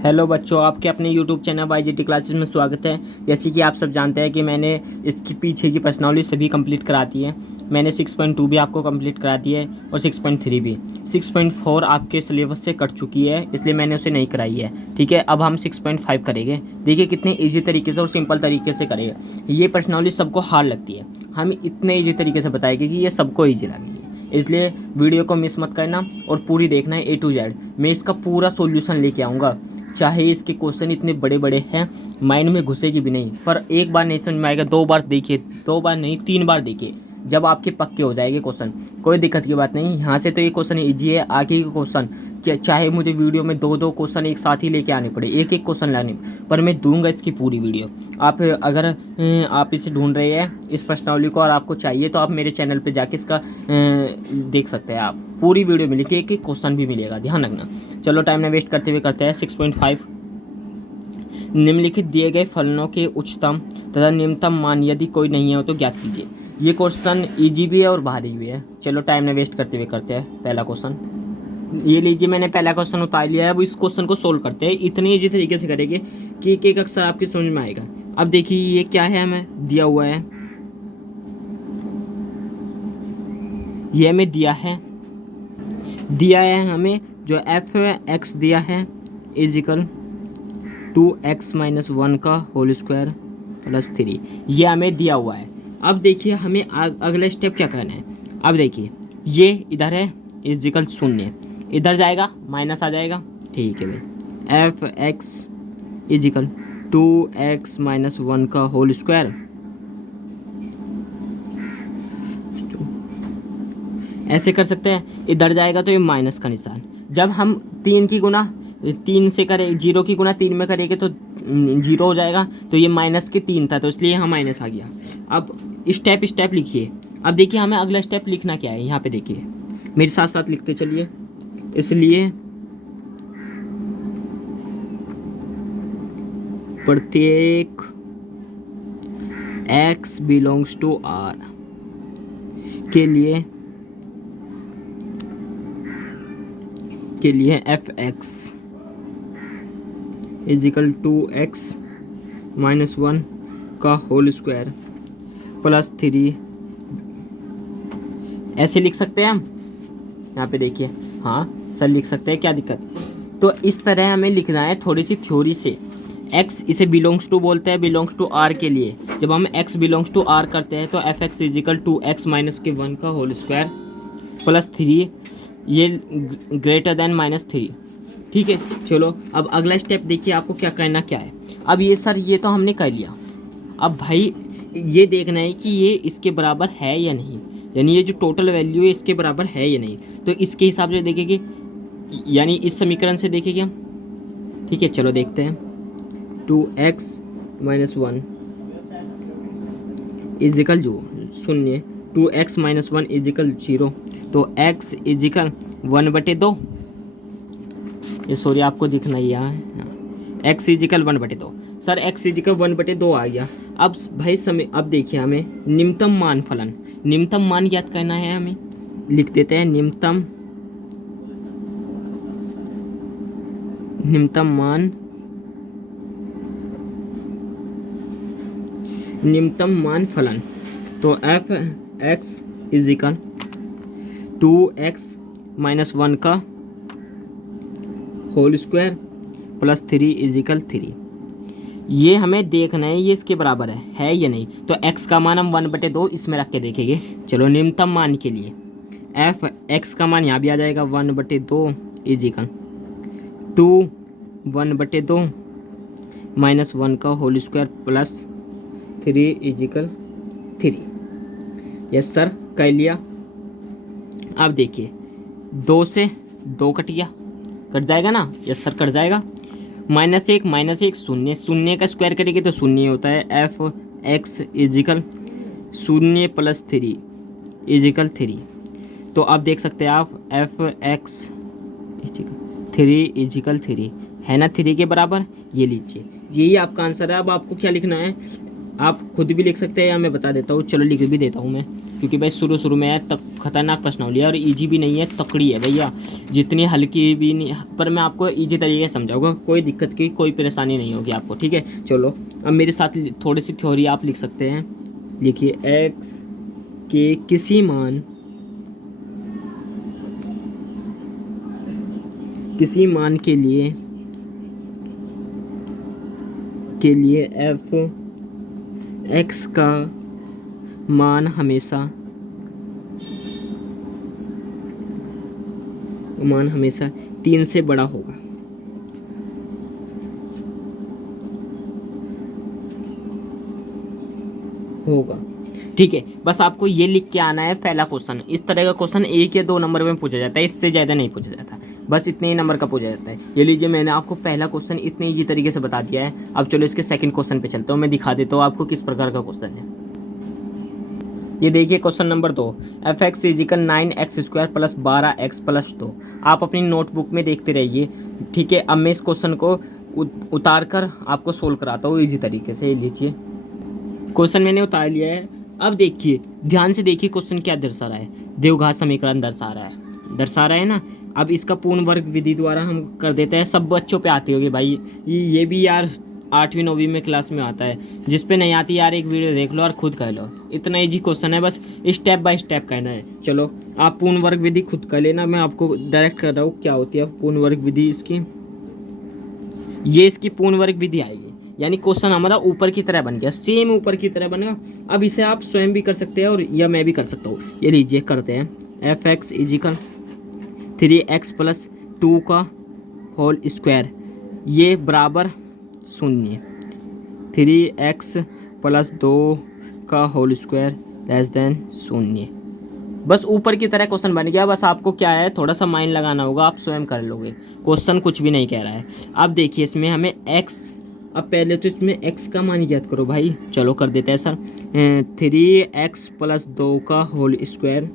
Hello बच्चों, आपके अपने YouTube चैनल YGT क्लासेस में स्वागत है। जैसे कि आप सब जानते हैं कि मैंने इसकी पीछे की प्रश्नावली सभी कंप्लीट करा दी है। मैंने 6.2 भी आपको कंप्लीट करा दी है और 6.3 भी। 6.4 आपके सिलेबस से कट चुकी है, इसलिए मैंने उसे नहीं कराई है। ठीक है, अब हम 6.5 करेंगे। देखिए कितने ईजी तरीके से और सिंपल तरीके से करेंगे। ये प्रश्नावली सबको हार्ड लगती है, हम इतने ईजी तरीके से बताएंगे कि ये सबको ईजी लगेगी। इसलिए वीडियो को मिस मत करना और पूरी देखना है A to Z। मैं इसका पूरा सॉल्यूशन लेके आऊँगा। चाहे इसके क्वेश्चन इतने बड़े बड़े हैं, माइंड में घुसेगी भी नहीं, पर एक बार नहीं समझ में आएगा, 2 बार देखिए, 2 बार नहीं 3 बार देखिए, जब आपके पक्के हो जाएंगे क्वेश्चन। कोई दिक्कत की बात नहीं, यहाँ से तो ये क्वेश्चन ईजी है। आगे के क्वेश्चन चाहे मुझे वीडियो में 2-2 क्वेश्चन एक साथ ही लेके आने पड़े, एक एक क्वेश्चन लाने, पर मैं दूंगा इसकी पूरी वीडियो। आप अगर आप इसे ढूंढ रहे हैं इस प्रश्नावली को और आपको चाहिए, तो आप मेरे चैनल पे जाके इसका देख सकते हैं। आप पूरी वीडियो मिलेगी, एक एक क्वेश्चन भी मिलेगा, ध्यान रखना। चलो टाइम ना वेस्ट करते हुए करते हैं 6.5। निम्नलिखित दिए गए फलनों के उच्चतम तथा निम्नतम मान यदि कोई नहीं हो तो ज्ञात कीजिए। ये क्वेश्चन इजी भी है और भारी भी है। चलो टाइम ना वेस्ट करते हुए करते हैं पहला क्वेश्चन। ये लीजिए, मैंने पहला क्वेश्चन उतार लिया है। अब इस क्वेश्चन को सोल्व करते हैं। इतनी इजी तरीके से करेंगे कि एक एक अक्षर आपकी समझ में आएगा। अब देखिए ये क्या है, हमें दिया हुआ है, ये हमें दिया है हमें जो f(x) दिया है इजिकल 2x-1 का होल स्क्वायर प्लस 3, ये हमें दिया हुआ है। अब देखिए हमें अगला स्टेप क्या करना है। अब देखिए ये इधर है इजिकल 0, इधर जाएगा माइनस आ जाएगा। ठीक है भाई, f(x) इजिकल 2x-1 का होल स्क्वायर, ऐसे कर सकते हैं। इधर जाएगा तो ये माइनस का निशान। जब हम 3 की गुना 3 से करें, 0 की गुना 3 में करेंगे तो 0 हो जाएगा। तो ये माइनस के 3 था, तो इसलिए यहाँ माइनस आ गया। अब स्टेप लिखिए। अब देखिए हमें अगला स्टेप लिखना क्या है, यहाँ पे देखिए, मेरे साथ साथ लिखते चलिए। इसलिए प्रत्येक x बिलोंग्स टू R के लिए f(x) इजिकल 2x-1 का होल स्क्वायर प्लस 3, ऐसे लिख सकते हैं हम। यहाँ पे देखिए, हाँ सर लिख सकते हैं, क्या दिक्कत। तो इस तरह हमें लिखना है थोड़ी सी थ्योरी से। x इसे बिलोंग्स टू बोलते हैं, बिलोंग्स टू R के लिए। जब हम x बिलोंग्स टू R करते हैं तो f(x) इजिकल 2x-1 का होल स्क्वायर प्लस 3, ये ग्रेटर देन -3। ठीक है, चलो अब अगला स्टेप देखिए, आपको क्या करना क्या है। अब ये सर ये तो हमने कर लिया। अब भाई ये देखना है कि ये इसके बराबर है या नहीं, यानी ये जो टोटल वैल्यू है इसके बराबर है या नहीं। तो इसके हिसाब से देखेंगे, यानी इस समीकरण से देखेंगे हम। ठीक है, चलो देखते हैं। 2x-1 इजिकल जो 0, 2x-1 इजिकल 0, तो x इजिकल 1/2, ये सॉरी आपको दिखना ही है, x is equal 1/2। Sir x is equal 1/2 आ गया। अब भाई समय, अब देखिए हमें निम्नतम मान फलन, निम्नतम मान ज्ञात करना है। हमें लिख देते हैं निम्नतम मान फलन। तो f(x) इजिकल 2x-1 का होल स्क्वायर प्लस 3 इजिकल 3, ये हमें देखना है ये इसके बराबर है या नहीं। तो x का मान हम 1/2 इसमें रख के देखेंगे। चलो निम्नतम मान के लिए f(x) का मान यहाँ भी आ जाएगा 1/2 इजिकल 1/2 -1 का whole square plus 3 is equal 3। Yes sir, कर लिया। अब देखिए 2 से 2 कट जाएगा ना। यस सर, कट जाएगा। -1 शून्य का स्क्वायर करेंगे तो 0 होता है। f(x) is equal 0 plus 3 is equal 3। तो आप देख सकते हैं आप f(x) 3 इजिकल 3 है ना, 3 के बराबर। ये लीजिए, यही आपका आंसर है। अब आपको क्या लिखना है, आप खुद भी लिख सकते हैं या मैं बता देता हूँ। चलो लिख भी देता हूँ मैं। क्योंकि भाई शुरू में है तक खतरनाक प्रश्नावली है और इजी भी नहीं है, तकड़ी है भैया, जितनी हल्की भी नहीं, पर मैं आपको इजी तरीके से समझाऊंगा, कोई दिक्कत की कोई परेशानी नहीं होगी आपको, ठीक है। चलो अब मेरे साथ थोड़ी सी थ्योरी आप लिख सकते हैं। लिखिए एक्स के किसी मान के लिए एफ एक्स का मान हमेशा 3 से बड़ा होगा। ठीक है, बस आपको ये लिख के आना है पहला क्वेश्चन। इस तरह का क्वेश्चन 1 या 2 नंबर में पूछा जाता है, इससे ज़्यादा नहीं पूछा जाता, बस इतने ही नंबर का पूछा जाता है। ये लीजिए मैंने आपको पहला क्वेश्चन इतने ईजी तरीके से बता दिया है। अब चलो इसके सेकंड क्वेश्चन पे चलता हूँ, मैं दिखा देता हूँ आपको किस प्रकार का क्वेश्चन है। ये देखिए question number 2, F X is equal 9x² plus 12x plus 2। आप अपनी नोटबुक में देखते रहिए, ठीक है। अब मैं इस क्वेश्चन को उतार कर आपको सोल्व कराता हूँ ईजी तरीके से। लीजिए क्वेश्चन मैंने उतार लिया है। अब देखिए ध्यान से देखिए क्वेश्चन क्या दर्शा रहा है, देवघात समीकरण दर्शा रहा है ना। अब इसका पूर्ण वर्ग विधि द्वारा हम कर देते हैं। सब बच्चों पे आती होगी भाई, ये भी यार 8वीं 9वीं में क्लास में आता है। जिस पे नहीं आती यार एक वीडियो देख लो और खुद कह लो, इतना इजी क्वेश्चन है, बस स्टेप बाय स्टेप कहना है। चलो आप पूर्ण वर्ग विधि खुद कर लेना, मैं आपको डायरेक्ट कर रहा हूँ क्या होती है पूर्ण वर्ग विधि इसकी। ये इसकी पूर्ण वर्ग विधि आएगी, यानी क्वेश्चन हमारा ऊपर की तरह बन गया, सेम ऊपर की तरह बनेगा। अब इसे आप स्वयं भी कर सकते हैं और या मैं भी कर सकता हूँ। ये लीजिए करते हैं, F X is equal 3x plus 2 का होल स्क्वायर, ये बराबर 0। 3x प्लस 2 का होल स्क्वायर लेस देन 0। बस ऊपर की तरह क्वेश्चन बन गया। बस आपको क्या है, थोड़ा सा माइंड लगाना होगा, आप स्वयं कर लोगे। क्वेश्चन कुछ भी नहीं कह रहा है। अब देखिए इसमें हमें x, अब पहले तो इसमें x का मान ज्ञात करो भाई। चलो कर देते हैं सर। 3x प्लस 2 का होल स्क्वायर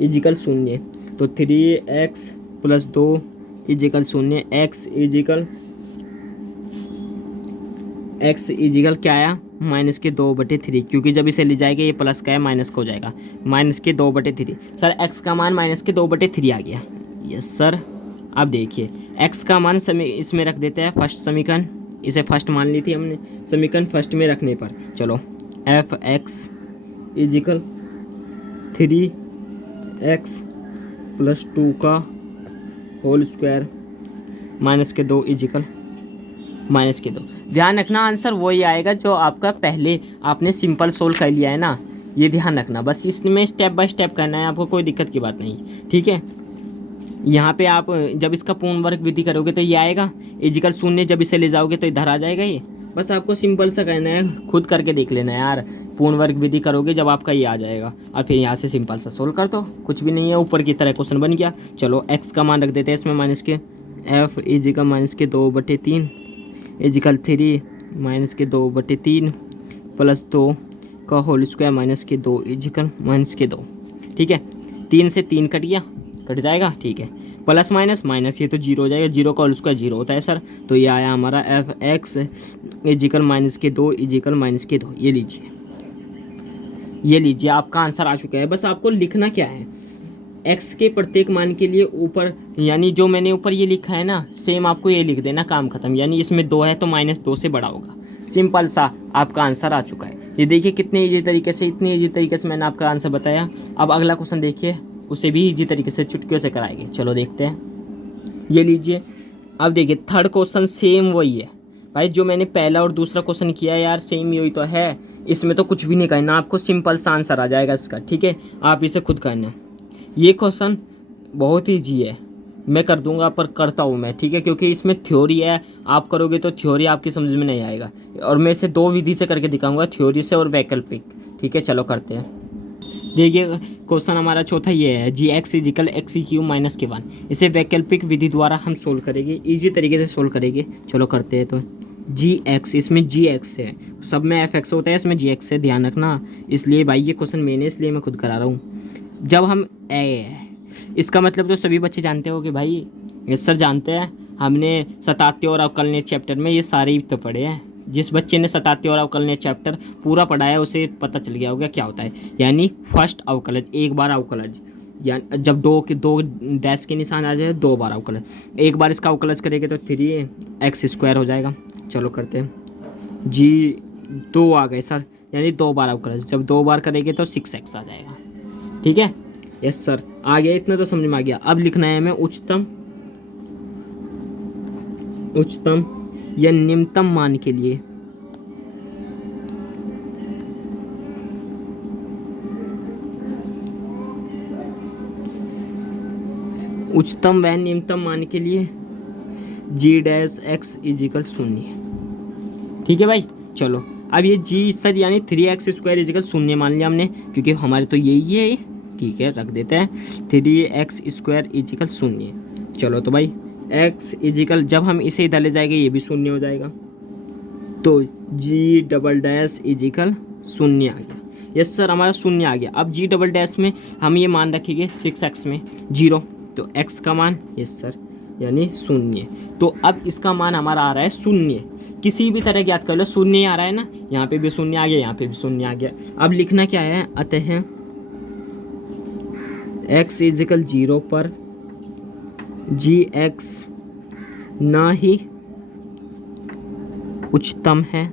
इजिकल 0। तो 3x plus 2 is equal 0, x is equal क्या आया, -2/3, क्योंकि जब इसे ले जाएगा ये प्लस का है माइनस का हो जाएगा, -2/3। सर x का मान -2/3 आ गया। Yes sir. अब देखिए x का मान इसमें रख देते हैं फर्स्ट समीकरण, इसे फर्स्ट मान ली थी हमने, समीकरण फर्स्ट में रखने पर चलो F X is equal 3x plus 2 का होल स्क्वायर -2 इजिकल -2। ध्यान रखना आंसर वही आएगा जो आपका पहले आपने सिंपल सोल्व कर लिया है ना, ये ध्यान रखना। बस इसमें स्टेप बाय स्टेप करना है आपको, कोई दिक्कत की बात नहीं, ठीक है। यहाँ पे आप जब इसका पूर्ण वर्ग विधि करोगे तो ये आएगा इजिकल 0, जब इसे ले जाओगे तो इधर आ जाएगा ये। बस आपको सिंपल सा कहना है, खुद करके देख लेना है यार। पूर्ण वर्ग विधि करोगे जब आपका ये आ जाएगा और फिर यहाँ से सिंपल सा सोल्व कर दो, कुछ भी नहीं है, ऊपर की तरह क्वेश्चन बन गया। चलो एक्स का मान रख देते हैं इसमें माइनस के, एफ इजिकल -2/3 इजिकल 3 -2/3 प्लस 2 का होल स्क्वायर -2 इजिकल -2। ठीक है, 3 से 3 कट जाएगा, ठीक है। प्लस माइनस माइनस ये तो जीरो हो जाएगा, जीरो का होल स्क्वायर जीरो होता है सर। तो ये आया हमारा एफ एक्स इजिकल -2 इजिकल -2। ये लीजिए आपका आंसर आ चुका है। बस आपको लिखना क्या है, x के प्रत्येक मान के लिए ऊपर, यानी जो मैंने ऊपर ये लिखा है ना, सेम आपको ये लिख देना, काम खत्म। यानी इसमें 2 है तो -2 से बड़ा होगा, सिंपल सा आपका आंसर आ चुका है। ये देखिए कितने ईजी तरीके से, इतने ईजी तरीके से मैंने आपका आंसर बताया। अब अगला क्वेश्चन देखिए, उसे भी ईजी तरीके से चुटकियों से कराएंगे। चलो देखते हैं। ये लीजिए, अब देखिए थर्ड क्वेश्चन सेम वही है भाई, जो मैंने पहला और दूसरा क्वेश्चन किया यार, सेम यही तो है। इसमें तो कुछ भी नहीं करना आपको, सिंपल सा आंसर आ जाएगा इसका, ठीक है। आप इसे खुद करना। ये क्वेश्चन बहुत ही ईजी है, मैं कर दूंगा, पर करता हूँ मैं, ठीक है, क्योंकि इसमें थ्योरी है। आप करोगे तो थ्योरी आपकी समझ में नहीं आएगा, और मैं इसे 2 विधि से करके दिखाऊंगा, थ्योरी से और वैकल्पिक, ठीक है। चलो करते हैं। देखिए क्वेश्चन हमारा चौथा ये है, जी एक्स इजिकल x³ - 1। इसे वैकल्पिक विधि द्वारा हम सोल्व करेंगे, ईजी तरीके से सोल्व करेंगे। चलो करते हैं। तो जी एक्स, इसमें जी एक्स है, सब में एफ एक्स होता है, इसमें जी एक्स है, ध्यान रखना। इसलिए भाई ये क्वेश्चन मैंने, इसलिए मैं खुद करा रहा हूँ। जब हम इसका मतलब तो सभी बच्चे जानते हो कि भाई, ये सर जानते हैं, हमने 77 और अवकलनीय चैप्टर में ये सारे ही तो पढ़े हैं। जिस बच्चे ने सताते और अवकलनीय चैप्टर पूरा पढ़ा है उसे पता चल गया होगा क्या होता है। यानी फर्स्ट अवकलज, एक बार अवकलज, या जब दो डैश के निशान आ जाए 2 बार अवकलज, एक बार इसका अवकलज करेंगे तो 3x² हो जाएगा। चलो करते हैं। जी 2 आ गए सर, यानी 2 बार अवकलज, जब 2 बार करेंगे तो 6x आ जाएगा। ठीक है, यस सर आ गया, इतना तो समझ में आ गया। अब लिखना है हमें उच्चतम या निम्नतम मान के लिए उच्चतम व निम्नतम मान के लिए g' इजिकल 0। ठीक है भाई, चलो अब ये g सर यानी 3x² इजिकल 0 मान लिया हमने, क्योंकि हमारे तो यही है। ठीक है, रख देते हैं 3x² इजिकल 0। चलो तो भाई x इजिकल, जब हम इसे इधर ले जाएंगे ये भी 0 हो जाएगा, तो g' इजिकल 0 आ गया। यस सर हमारा 0 आ गया। अब g' में हम ये मान रखेंगे 6x में 0, तो x का मान यस सर यानी 0। तो अब इसका मान हमारा आ रहा है 0, किसी भी तरह ज्ञात कर लो, 0 आ रहा है ना, यहाँ पे भी 0 आ गया, यहाँ पे भी 0 आ गया। अब लिखना क्या है, अतः x इजिकल 0 पर gx ना ही उच्चतम है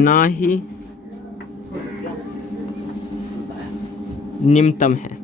ना ही निम्नतम है।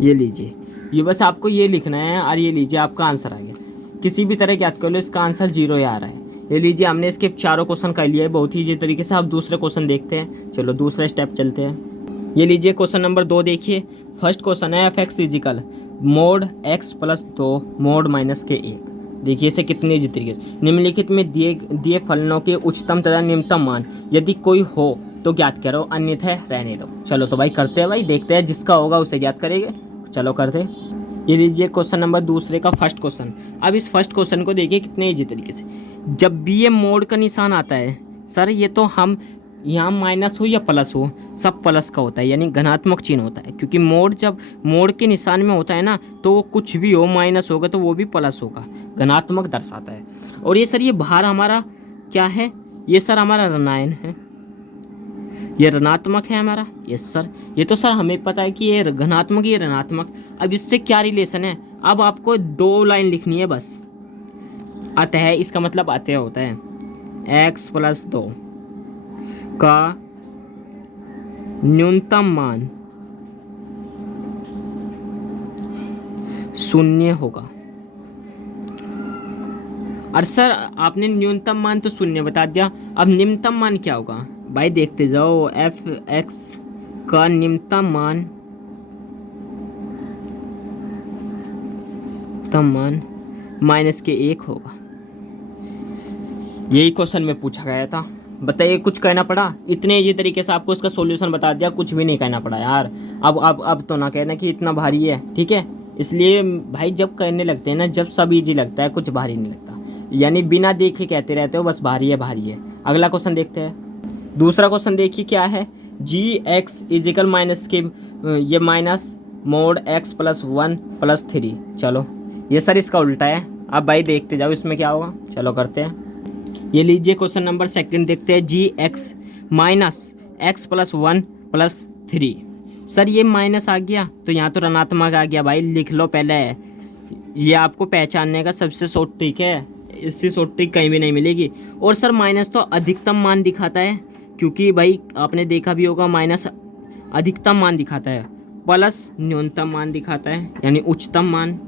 ये लीजिए, ये बस आपको ये लिखना है और ये लीजिए आपका आंसर आ गया। किसी भी तरह याद कर लो, इसका आंसर 0 ही आ रहा है। ये लीजिए हमने इसके चारों क्वेश्चन कर लिया है बहुत ही इजी तरीके से। अब दूसरे क्वेश्चन देखते हैं, चलो दूसरा स्टेप चलते हैं। ये लीजिए क्वेश्चन नंबर 2 देखिए। फर्स्ट क्वेश्चन है f(x) is equal mode x + 2 mode -1। देखिए इसे कितने इजी तरीके से, निम्नलिखित में दिए फलनों के उच्चतम तथा निम्नतम मान यदि कोई हो तो ज्ञात करो, अन्यथा रहने दो। चलो तो भाई करते हैं भाई, देखते हैं जिसका होगा उसे ज्ञात करेंगे। चलो करते। ये लीजिए क्वेश्चन नंबर दूसरे का फर्स्ट क्वेश्चन। अब इस फर्स्ट क्वेश्चन को देखिए कितने इजी तरीके से। जब भी ये मोड का निशान आता है सर, ये तो हम यहाँ माइनस हो या प्लस हो, सब प्लस का होता है, यानी धनात्मक चिन्ह होता है। क्योंकि मोड जब मोड के निशान में होता है ना, तो वो कुछ भी हो, माइनस होगा तो वो भी प्लस होगा, धनात्मक दर्शाता है। और ये सर ये भार हमारा क्या है, ये सर हमारा ऋणायन है, ये ऋणात्मक है हमारा। यस सर, ये तो सर हमें पता है कि ये धनात्मक, ये ऋणात्मक। अब इससे क्या रिलेशन है, अब आपको 2 लाइन लिखनी है बस। अतः इसका मतलब अतः होता है x + 2 का न्यूनतम मान 0 होगा। और सर आपने न्यूनतम मान तो 0 बता दिया, अब निम्नतम मान क्या होगा भाई, देखते जाओ। f(x) का निम्नतम मान -1 होगा। यही क्वेश्चन में पूछा गया था। बताइए कुछ कहना पड़ा, इतने इजी तरीके से आपको इसका सॉल्यूशन बता दिया, कुछ भी नहीं कहना पड़ा यार। अब तो ना कहना कि इतना भारी है, ठीक है। इसलिए भाई जब कहने लगते हैं ना, जब सब इजी लगता है, कुछ भारी नहीं लगता, यानी बिना देखे कहते रहते हो बस भारी है भारी है। अगला क्वेश्चन देखते हैं। दूसरा क्वेश्चन देखिए क्या है, gx इजिकल माइनस के ये माइनस मोड x + 1 + 3। चलो ये सर इसका उल्टा है। अब भाई देखते जाओ इसमें क्या होगा। चलो करते हैं। ये लीजिए क्वेश्चन नंबर 2 देखते हैं। gx minus x + 1 + 3। सर ये माइनस आ गया तो यहाँ तो ऋणात्मक आ गया भाई, लिख लो पहले। ये आपको पहचानने का सबसे शॉर्ट ट्रिक है, इससे शॉर्ट ट्रिक कहीं भी नहीं मिलेगी। और सर माइनस तो अधिकतम मान दिखाता है, क्योंकि भाई आपने देखा भी होगा माइनस अधिकतम मान दिखाता है, प्लस न्यूनतम मान दिखाता है, यानी उच्चतम मान।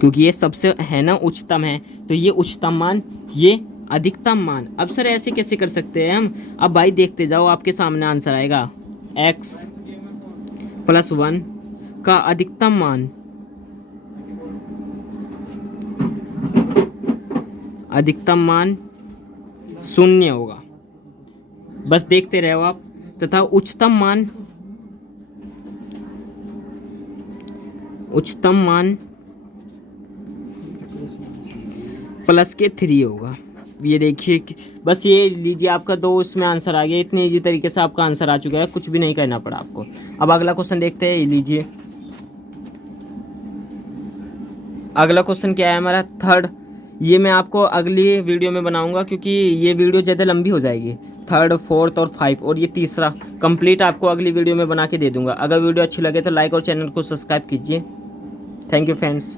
क्योंकि ये सबसे है ना उच्चतम है, तो ये उच्चतम मान, ये अधिकतम मान। अब सर ऐसे कैसे कर सकते हैं हम, अब भाई देखते जाओ आपके सामने आंसर आएगा। x + 1 का अधिकतम मान अधिकतम मान 0 होगा, बस देखते रहो आप। तथा उच्चतम मान +3 होगा। ये देखिए बस ये लीजिए आपका 2 इसमें आंसर आ गया। इतने ईजी तरीके से आपका आंसर आ चुका है, कुछ भी नहीं करना पड़ा आपको। अब अगला क्वेश्चन देखते हैं, ये लीजिए। अगला क्वेश्चन क्या है हमारा, थर्ड। ये मैं आपको अगली वीडियो में बनाऊंगा क्योंकि ये वीडियो ज़्यादा लंबी हो जाएगी। थर्ड, फोर्थ और 5 और ये तीसरा कंप्लीट आपको अगली वीडियो में बना के दे दूंगा। अगर वीडियो अच्छी लगे तो लाइक और चैनल को सब्सक्राइब कीजिए। Thank you friends.